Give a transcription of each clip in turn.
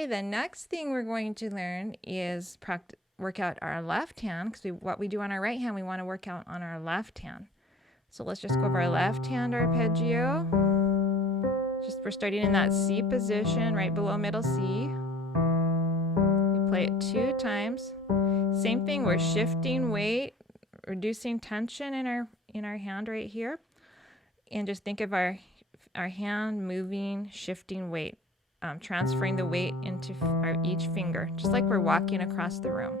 Okay, the next thing we're going to learn is work out our left hand, because what we do on our right hand, we want to work out on our left hand. So let's just go over our left hand arpeggio. We're starting in that C position, right below middle C. We play it 2 times. Same thing, we're shifting weight, reducing tension in our hand right here. And just think of our hand moving, shifting weight, transferring the weight into each finger, just like we're walking across the room.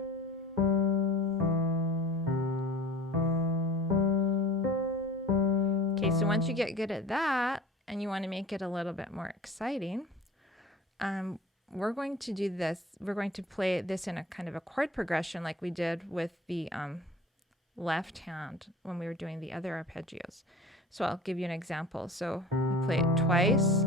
Okay, so once you get good at that, and you want to make it a little bit more exciting, we're going to do this. We're going to play this in a kind of a chord progression like we did with the left hand when we were doing the other arpeggios. So I'll give you an example. So we play it twice.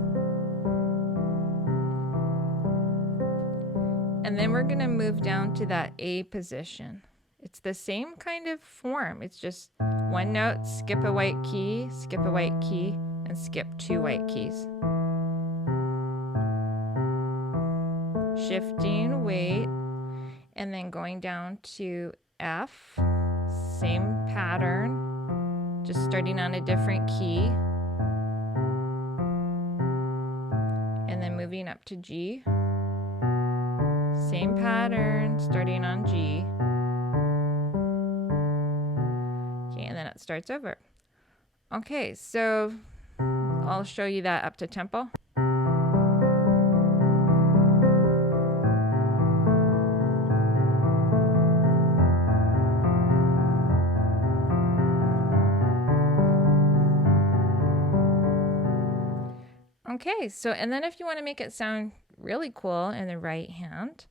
And then we're going to move down to that A position. It's the same kind of form. It's just one note, skip a white key, skip a white key, and skip 2 white keys. Shifting weight, and then going down to F, same pattern, just starting on a different key, and then moving up to G. Same pattern, starting on G. Okay, and then it starts over. Okay, so I'll show you that up to tempo. Okay, so and then if you want to make it sound really cool in the right hand,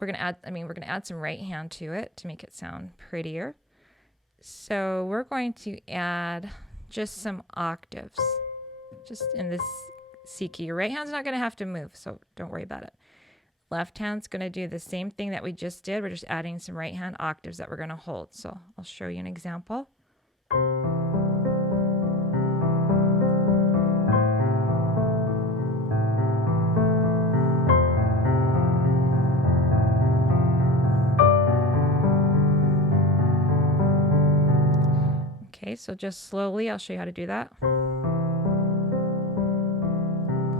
we're gonna add some right hand to it to make it sound prettier. So we're going to add just some octaves, just in this C key. Your right hand's not gonna have to move, so don't worry about it. Left hand's gonna do the same thing that we just did. We're just adding some right hand octaves that we're gonna hold. So I'll show you an example. Okay, so just slowly, I'll show you how to do that.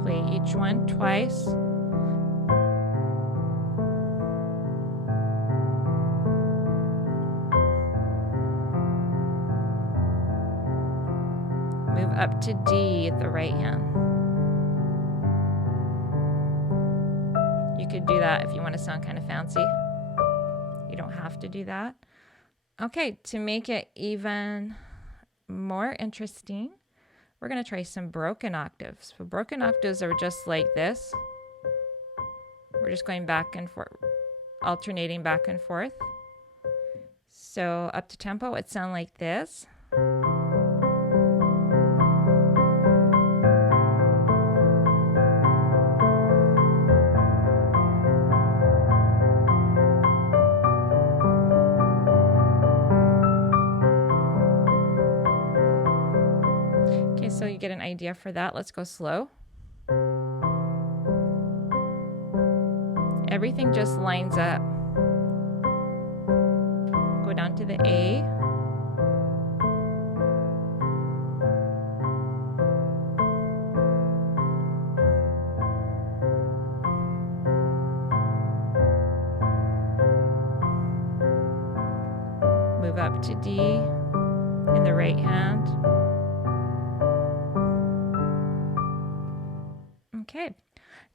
Play each one twice. Move up to D at the right hand. You could do that if you want to sound kind of fancy. You don't have to do that. Okay, to make it even more interesting, we're going to try some broken octaves. So broken octaves are just like this. We're just going back and forth, alternating back and forth. So up to tempo, it would sound like this. So you get an idea for that. Let's go slow. Everything just lines up. Go down to the A. Move up to D in the right hand. Okay,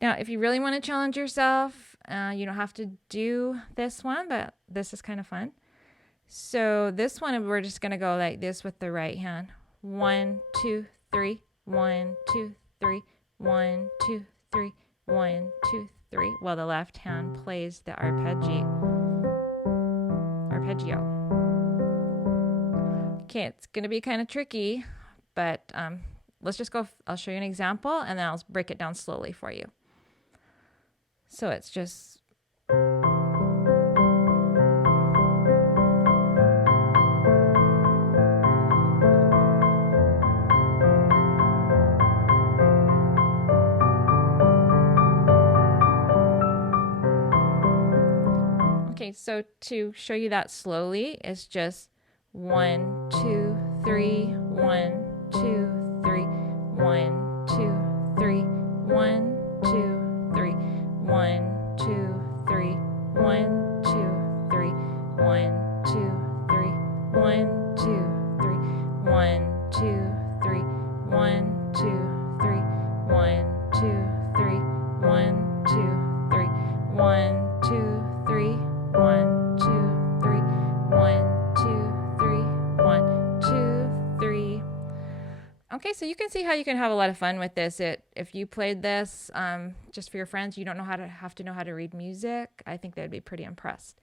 now if you really want to challenge yourself, you don't have to do this one, but this is kind of fun. So this one, we're just going to go like this with the right hand. 1, 2, 3, 1, 2, 3, 1, 2, 3, 1, 2, 3, while the left hand plays the arpeggio. Okay, it's going to be kind of tricky, but let's just go. I'll show you an example, and then I'll break it down slowly for you. So it's just... Okay, so to show you that slowly, it's just 1, 2, 3, 1, 2, 3, 1, 2, 3, 1, 2, 3, 1, 2, 3, 1, 2, 3, 1, 2, 3, 1, 2, 3, 1, 2, 3, 1, 2, 3, 1, 2, 3, 1, 2, 3, 1, 2, 3, 1, 2, 3, 1, 2, 3, 1, 2, 3. Okay, so you can see how you can have a lot of fun with this. If you played this just for your friends, you don't have to know how to read music. I think they'd be pretty impressed.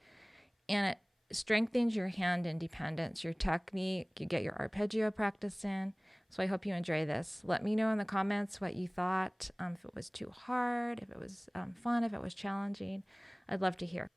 And it strengthens your hand independence, your technique. You get your arpeggio practice in. So I hope you enjoy this. Let me know in the comments what you thought, if it was too hard, if it was fun, if it was challenging. I'd love to hear.